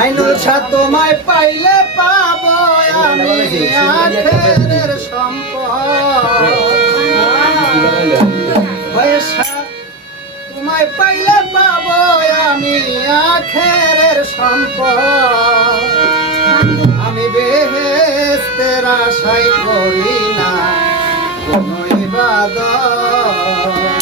আইনুল শাহ তোমায় পাইলে পাবো আমি আখেরের সম্পদ। তোমায় পাইলে পাবো আমি আখেরের সম্পদ। আমি বেহেস্তের আশাই করি না কোনো ইবাদত।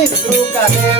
Mr. Cadê